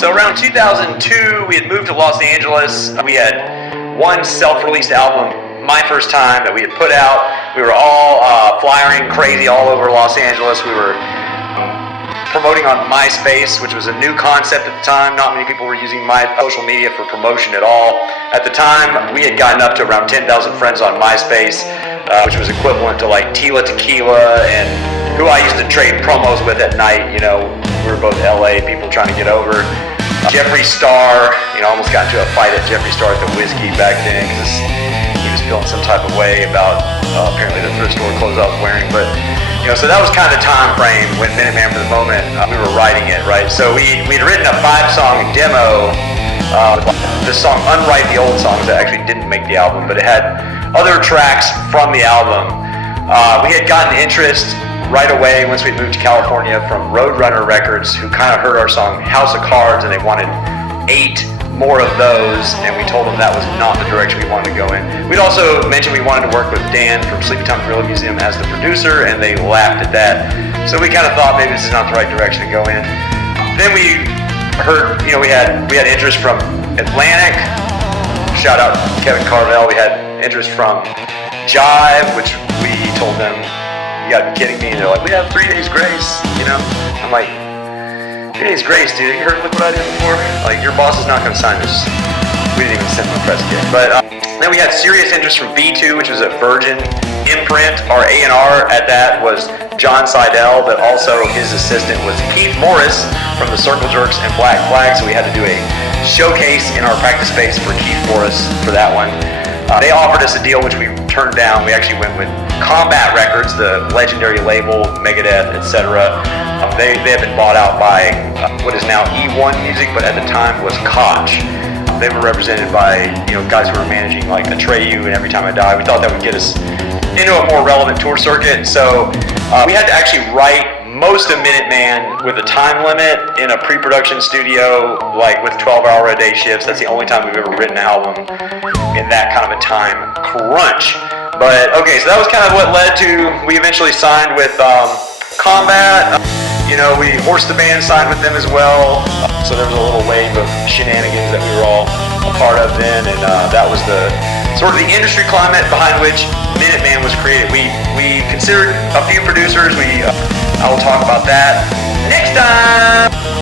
So around 2002, we had moved to Los Angeles. We had one self-released album, my first time, that we had put out. We were all flyering crazy all over Los Angeles. We were promoting on MySpace, which was a new concept at the time. Not many people were using my social media for promotion at all. At the time, we had gotten up to around 10,000 friends on MySpace, which was equivalent to like Tila Tequila and who I used to trade promos with at night. You know, we were both LA people trying to get over. Jeffree Star, you know, almost got into a fight at Jeffree Star at the Whiskey back then because he was feeling some type of way about apparently the thrift store clothes I was wearing. But you know, so that was kind of the time frame when Minuteman for the Moment, we were writing it, right? So we'd written a 5-song demo, this song Unwrite the Old Songs that actually didn't make the album, but it had other tracks from the album. We had gotten interest right away once we moved to California from Roadrunner Records, who kind of heard our song House of Cards and they wanted 8 more of those, and we told them that was not the direction we wanted to go in. We'd also mentioned we wanted to work with Dan from Sleepytime Gorilla Museum as the producer, and they laughed at that. So we kind of thought maybe this is not the right direction to go in. Then we heard, you know, we had interest from Atlantic. Shout out Kevin Carvel. We had interest from Jive, which we told them, you gotta be kidding me. And they're like, we have 3 days grace, you know? I'm like, 3 days grace, dude. You heard what I did before? Like, your boss is not going to sign this. We didn't even send them a press kit. But then we had serious interest from V2, which was a Virgin imprint. Our A&R at that was John Seidel, but also his assistant was Keith Morris from the Circle Jerks and Black Flag. So we had to do a showcase in our practice space for Keith Morris for that one. They offered us a deal which we turned down. We actually went with Combat Records, the legendary label, Megadeth, etc. They have been bought out by what is now E1 Music, but at the time was Koch. They were represented by, you know, guys who were managing like Atreyu and Every Time I Die. We thought that would get us into a more relevant tour circuit. So we had to actually write most of Minuteman with a time limit in a pre-production studio, like with 12-hour-a-day shifts. That's the only time we've ever written an album in that kind of a time crunch. But okay, so that was kind of what led to, we eventually signed with Combat. You know, Horse the Band signed with them as well. So there was a little wave of shenanigans that we were all a part of then, and that was the sort of the industry climate behind which Minuteman was created. We considered a few producers. I will talk about that next time.